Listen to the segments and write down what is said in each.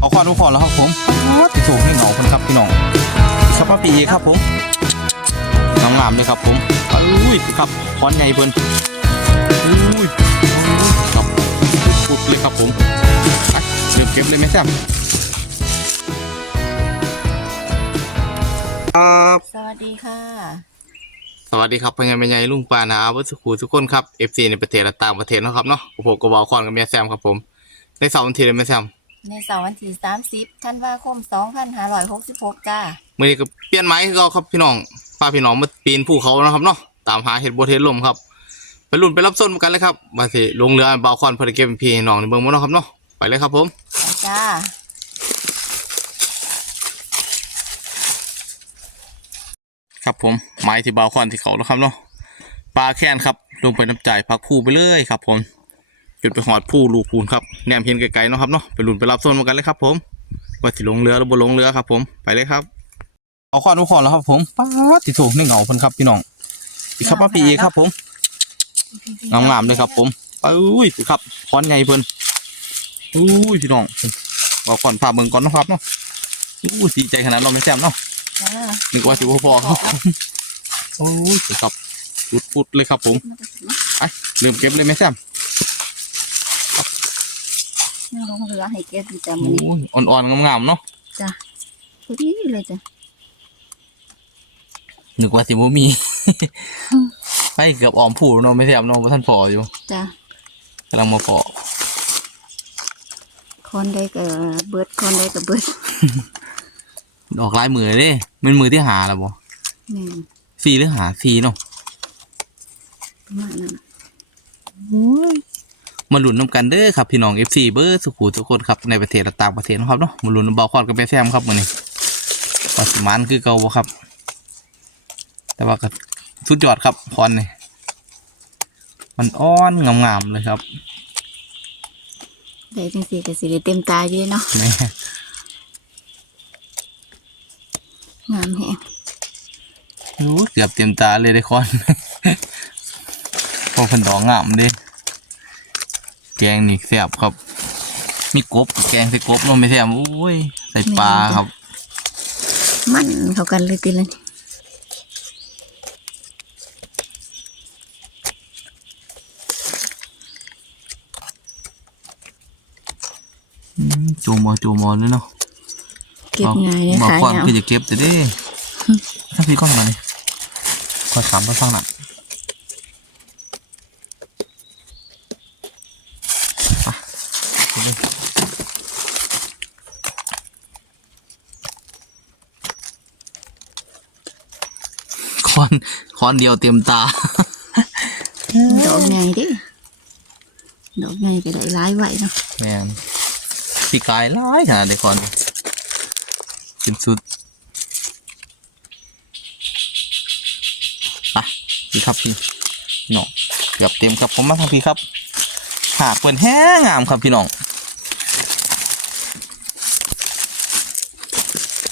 เอาควานทุกคนแล้วครับผมติดสูงให้เหงาคนครับพี่น้องครับป้าปีครับผมงามๆเลยครับผมอุ้ยครับค้อนไงเพิ่นอุ้ยครับพุดเลยครับผมไปเริ่มเก็บเลยไหมแซมครับสวัสดีค่ะ สวัสดีครับพ่อใหญ่แม่ใหญ่ลุงป้านาอาวุธสุขูทุกคนครับ FC ในประเทศและต่างประเทศนะครับเนาะผมก็บอกคอนกับแม่แซมครับผมในเสาร์วันที่เลยแม่แซม ในเสาร์วันที่30ธันวาคม2566จ้ามื่อนี้ก็เปลี่ยนไม้คือเราครับพี่น้องพาพี่น้องมาปีนภูเขานะครับเนาะตามหาเห็ดบัวเทศลมครับไปรุ่นไปรับส้นกันเลยครับมาสิลงเรือบาวคอนเพลเก็บเป็นพี่น้องในเมืองมั้งนาะครับเนาะไปเลยครับผมไปจ้าครับผมไม้ที่บาวคอนที่เขาแล้วครับเนาะปลาแค้นครับลงไปน้ำใจพักผู้ไปเลยครับผม จุดไปหอดผู้ลูกปูนครับแนมเห็นไกลๆเนาะครับเนาะไปรุ่นไปรับส้นกันเลยครับ ผมว่าสิลงเรือหรือบ่ลงเรือครับ ผมไปเลยครับ เอาข้อนุข้อแล้วครับ ผมป้าดติดถูกในเหงาเพิ่นครับพี่น้องอีกครับป้าปีครับ ผมงามๆเลยครับ ผมอุ้ยครับค้อนไงเพิ่นอุ้ยพี่น้องบอกก่อนพาเมืองก่อนนะครับเนาะอู้ดีใจขนาดเราไม่แซมเนาะจ้านึกว่าสิบ่พอครับผมโอ้ยครับฟุดฟุดๆเลยครับ ผมไอ้ลืมเก็บเลยไหมแซม นั่งลงเรือให้เก็บดีจ้าโอ้มื้อนี้ยอ่อนๆงามๆเนาะจ้าพอดีเลยจ้ะนึกว่าสิบ่มี ไปเกือบออมผู้เนาะไม่แซมเนาะบ่ทันพออยู่จ้ากำลังมาพอคนใดก็เบิดคนใดก็เบิดออกลายมือเด้มันมือที่หาแล้วบ่แม่นฟรีหรือหาฟรีเนาะประมาณนั้น มาลุ้นน้ำกันเด้อครับพี่น้อง FC เบอร์สุขุทุกคนครับในประเทศและต่างประเทศนะครับเนาะมาลุ้นน้ำเบาคอนกับแม่แซมครับมื้อนี้ปัสมานคือเก่าบ่ครับ แต่ว่าก็สุดยอดครับพรนี่มันอ้อนงามๆเลยครับได้จังซี่ก็สิได้เต็มตาอยู่เนาะแม่งามแฮงรู้เกือบเต็มตาเลยได้คอนพอเพิ่นดอกงามเด้ แกงนี่แซ่บครับ มีกบแกงใส่กบเนาะไม่แซ่บโอ้ยใส่ปลาครับ มันเข้ากันเลยติเลยอืมจูมอจูมอเลยเนาะเก็บง่ายเลยบอกขายก่อนยาวคือจะเก็บแต่เด้ถ้าพี่ก้อนมาเลยคอยขำไปฟังหนัก คอนคอนเดียวเต็มตา ดอกใหญ่เดิดอกใหญ่ก็ได้หลายไว้เนาะแมนพี่กายร้ายขนาดเด็กคนเป็นสุดอะพี่ครับพี่น้องเกือบเต็มครับผมมาทางพี่ครับหากเปิดแห้งงามครับพี่น้อง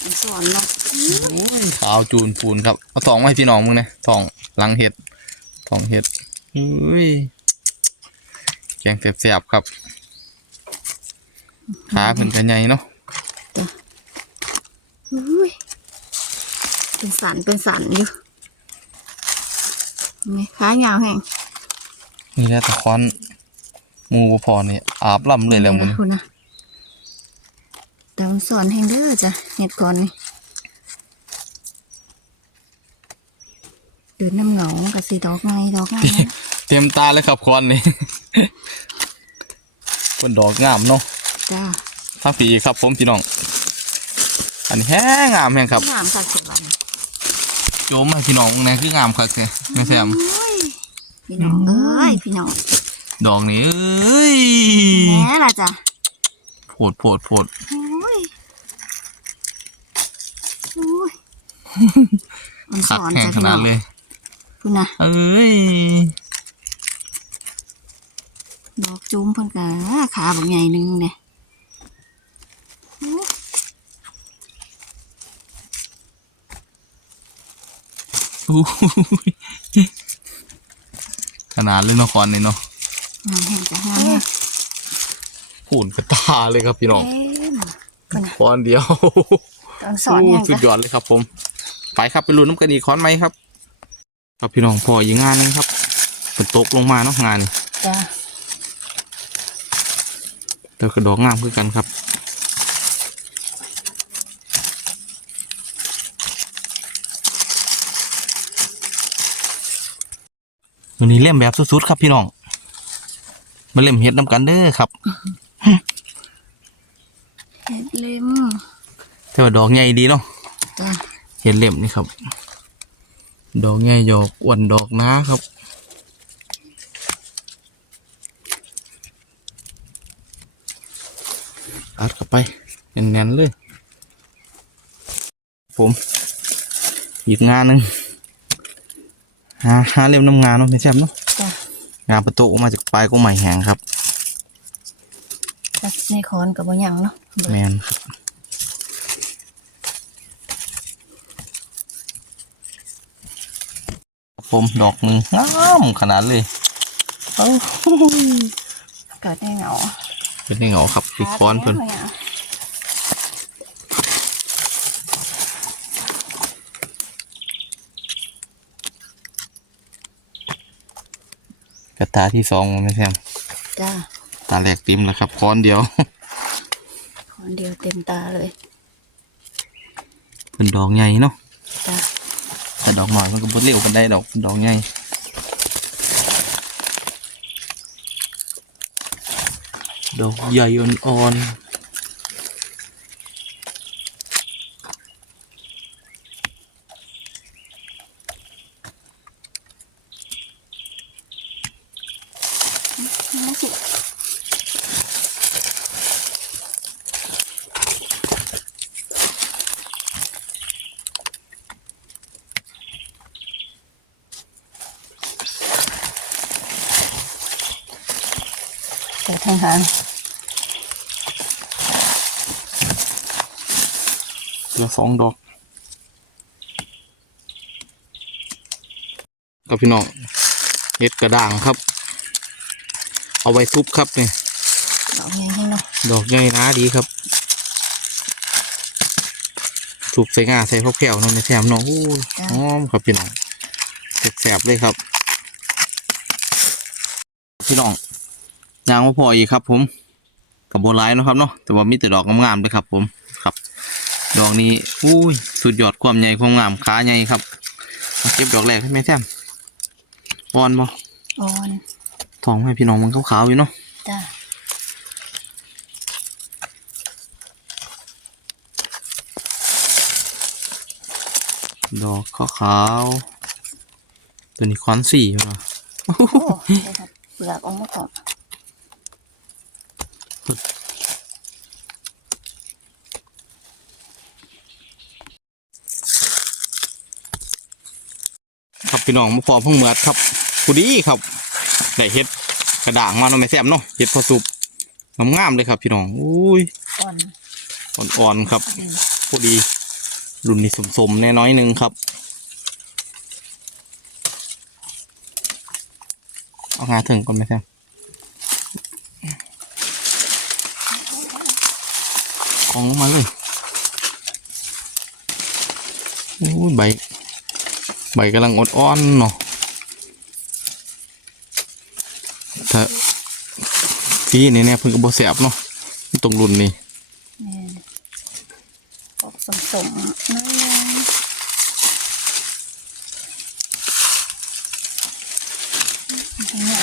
อัน สอนเนาะโอ้ยขาวจูนปูนครับเอาทองมาให้พี่น้องมึงนะทองหลังเห็ดทองเห็ดอุ้ยแกงแสบๆครับขาเพิ่นกันใหญ่เนาะอุ้ยเป็นสันเป็นสันอยู่ไงขายาวแห้งนี่แหละตะคอนหมูบ่พอนี่อาบลำเลยแล้วมึงคุณนะ ดาวสอนแห้งเด้อจ้ะเห็ดก่อนนี่เดินน้ำเหงากับสีดอกไงดอกไงเต็มตาเลยครับคอนนี่เป็นดอกงามเนาะจ้าทั้งปีครับผมพี่น้อง อันนี้แห้งงามแห้งครับงามค่ะสุดวันโจมให้พี่น้องมึงนะคืองามครับแท้แม่แซมพี่น้องเอ้ยพี่น้องดอกนี้เอ้ยแหน่ล่ะจ้ะโผดโผดโผดโอ้ยโอ้ย มันสขักอนแห้งจ้ะขพี่นาน้อดงเลย คุณนะเอ้ยดอกจุ้มเพิ่นกะขาแบบใหญ่หนึงเนี่ยอู้ยขนาดเลยเนาะคอนนี่เนาะงามแห้งจ้ะงามแห้งผูนกระตาเลยครับพี่น้องเอ็มคนน่ะคอนเดียว ต้องสอนยังสุดยอดเลยครับ ผม ไปครับไปลุ้นน้ำกันอีกคอนไหมครับ ครับพี่น้องพออีกงานหนึงครับฝนตกลงมาเนาะงานนี่จ้ะแต่กระดอกงามคือกันครับวันนี้เล่มแบบสุดๆครับพี่น้อง มาเล่มเฮ็ดน้ำกันเด้อครับ เห็ดเล็ม แต่ว่าดอกใหญ่ดีเนาะจ้ะเห็ดเล่มนี่ครับ ดอกใหญ่ดอกอ้วนดอกหนาครับอัดเข้าไปแน่นๆเลยผมอีกงานหนึ่งหาหาเล่มน้ำงานเนาะไม่ใช่เนาะจ้ะงานประตูออกมาจากปลายก็ใหม่แหงครับจักในคอนกับบ่หยังเนาะแมนครับ ผมดอกหนึ่งงามขนาดเลยโอ้เกิดได้เหงาเป็นยังไงครับพี่คอนเพิ่นหาแล้วกระตาที่สองมันไม่ใช่จ้ะตาแหลกติมแล้วครับคอนเดียวคอนเดียวเต็มตาเลยเป็นดอกใหญ่เนาะจ้ะ แต่ดอกหน่อยมันก็บ่เร็วกันได้ดอกดอกใหญ่ดอกใหญ่อ่อนๆ นี่สิเกิดทางหางเหลือสองดอกกับพี่น้องเห็ดกระด่างครับ เอาไว้ทุบครับเนี่ยดอกใหญ่ๆเนาะดอกใหญ่นะดีครับทุบใส่ง่าใส่ข้าวแก้วนั่นในแถมเนาะโอ้ยหอมครับพี่น้องแสบๆเลยครับ พี่น้อง ยางมาพออีกครับ ผมกับโบราณนาะครับเนาะแต่ว่ามีแต่ดอกงามๆเลยครับ ผมครับ ดอกนี้อุ้ยสุดยอดความใหญ่ความงามขาใหญ่ครับเอาเก็บดอกแรกให้แม่แท่มอ่อนบ่อ่อนทองให้พี่น้องมันขาวๆอยู่เนาะจ้ะดอกขาวๆตัวนี้ค้อนสี่อยู่เนาะโอ้ได้ครับเปลือกออกมาก่อน ครับพี่น้องมาพอเพิ่งเมือดครับกูดีครับได้เห็ดกระด่างมาเนาะแม่แซ่บเนาะเห็ดพอสุบงามๆเลยครับ พี่น้องอุ้ยอ่อนอ่อนๆครับดีพอดีรุ่นนี้สมๆแน่น้อยหนึ่งครับเอางาถึงก่อนไหมครับ ของมาเลยโอ้ยใบ ใบกำลังอดอ้อนเนาะถ้าพี่นี่เนี่ยเพิ่งกระบเสียบเนาะตรงรุ่นนี้แม่นออกสมๆน้อยนึงเนี่ย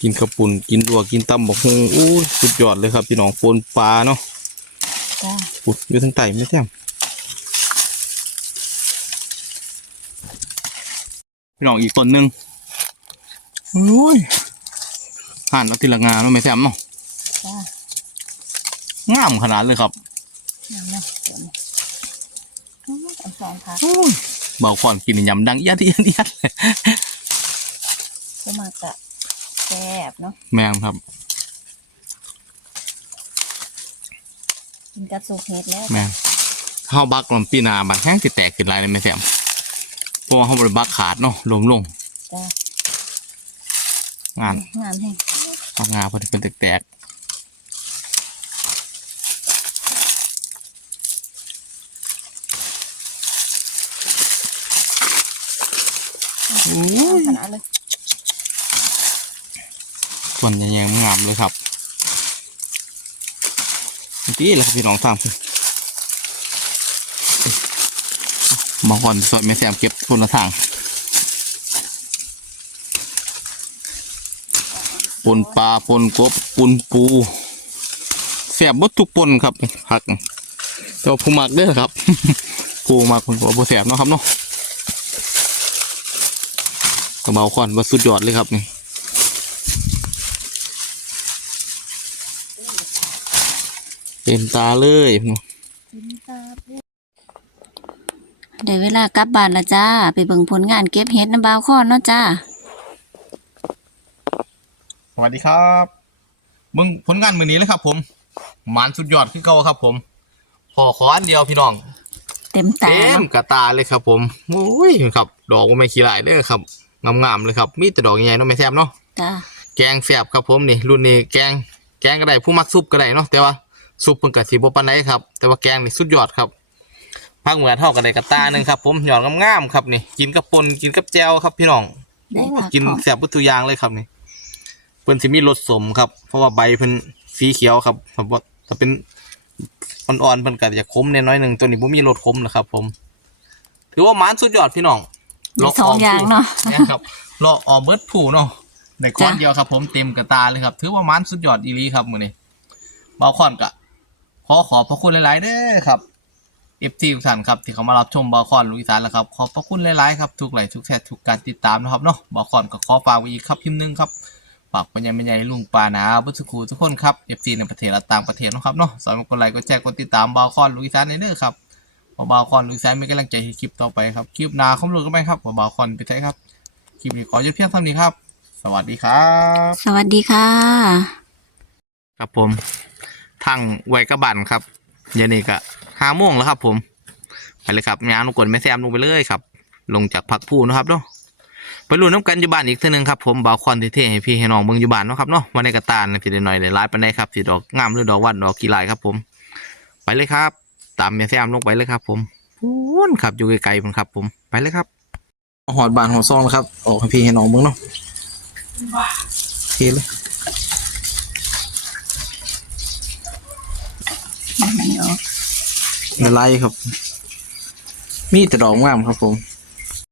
กินกระปุ่นกินดัวกินตำบอกฮงอู้ยสุดยอดเลยครับพี่น้องปนปลาเนาะจ้ะปุดอยู่ทั้งไตไม่ใช่พี่น้องอีกต้นหนึ่งโอ้ยหั่นเอาทีละงานเนาะไม่แซมเนาะจ้ะงามขนาดเลยครับน้ำเนาะเดี๋ยวนี้อื้อเอาสองพักโอ้ยเบาก่อนกินยำดังเอียดเอียดเอียดเลยก็มากะ แซ่บเนาะแมงครับ กินกับสูเฮ็ดแล้วแมงเข้าบักลมปีนาบันแห้งติแตกขึ้นไรเลยไม่แซมเพราะว่าเขาบริบักขาดเนาะลมลงงานงานแห้งทำงานพอดีเป็นแตกขนาดเลย ส่วนใหญ่ๆงามเลยครับนี่แหละครับพี่น้องสามคือมาก่อนสดไม่แซมเก็บคนละทางปนปลาปนกบปนปูแสบหมดทุกปนครับผักตัวผู้มักเด้อครับกูมักคนกบแสบเนาะครับเนาะกระเบาควันว่าสุดยอดเลยครับนี่ เต็มตาเลยเดี๋ยวเวลากลับบ้านละจ้า ไปเบิ่งผลงานเก็บเห็ดน้ำบาวข้อนเนาะจ้า สวัสดีครับมึงผลงานมือนี้เลยครับ ผมหมันสุดยอดขึ้นเก่าครับ ผมพอขออันเดียวพี่น้อง เต็มตาเต็มเนาะกระตาเลยครับ ผมโอ้ยครับ ดอกก็ไม่ขี้หลายเด้อครับงามๆเลยครับมีแต่ดอกใหญ่ๆเนาะไม่แซมเนาะจ้าแกงแซ่บครับผมนี่ รุ่นนี้แกงแกงก็ได้ผู้มักซุปก็ได้เนาะแต่ว่า ซุปเพิ่นก็สิบ่ปานใดครับแต่ว่าแกงนี่สุดยอดครับภาคเหนือเท่ากันได้กระตาหนึงครับผมหยอดงามๆครับนี่กินกับปนกินกับแจ่วครับพี่น้องได้ผักกินหอมแซ่บทุกอย่างเลยครับนี่เพิ่นสิมีรสสมครับ เพราะว่าใบเพิ่นสีเขียวครับผมว่าถ้าเป็นอ่อนๆเพิ่นก็จะขมแน่น้อยหนึงตัวนี้บ่มีรสขมนะครับ ผม ถือว่าหมานสุดยอดพี่น้องมีสองอย่างเนาะเนี่ยครับรอออมเบิร์ดผูเนาะในคอนจ้ะเดียวครับ ผมเต็มกระตาเลยครับ ถือว่าหมานสุดยอดอีหลีครับมื้อนี้บาคอนกะ ขอขอบพระคุณหลาย ๆเด้อครับเอฟซีทุกท่านครับที่เขามารับชมบาคอนลูกอีสานแล้วครับขอบพระคุณหลาย ๆ ครับทุกไลค์ทุกแชร์ทุกการติดตามนะครับเนาะบาคอนก็ขอฝากไว้อีกครับพิมพ์หนึงครับฝากปัญญาปัญญาลุงปานาบุษคูทุกคนครับเอฟซีในประเทศและต่างประเทศเนาะครับเนาะสอนมากดไลค์กดแชร์กดติดตามบาคอนลูกอีสานในเด้อครับเพอบาคอนลูกอีสานมีกำลังใจให้คลิปต่อไปครับคลิปหน้าคำรู้กันไหมครับว่าบาคอนไปใช่ครับคลิปนี้ขอหยุดเพียงเท่านี้ครับ สวัสดีครับ สวัสดีค่ะ ครับผม ทางไวกระบันครับเดี๋ยวนี้ก็ห้าโมงแล้วครับ ผมไปเลยครับงานนุกนแม่แซมลงไปเลยครับ ลงจากพักผู้นะครับเนาะไปลุ้นน้ำกันอยู่บ้านอีกเทีนึงครับผมบ่าวคอนเท่ๆให้พี่ให้น้องเบิ่งอยู่บ้านเนาะครับเนาะวันในกระตานสิได้หน่อยได้ร้ายปานใดครับสีดอกงามหรือดอกวันดอกกี่ลายครับผม ไปเลยครับ ตามแม่แซมลงไปเลยครับ ผมพูนครับอยู่ไกลๆผมครับ ผมไปเลยครับหอดบานหอดซองแล้วครับออกให้พี่ให้น้องเบิ่งเนาะเทเลย มันออกละลายครับ มีแต่ดอกงามครับผม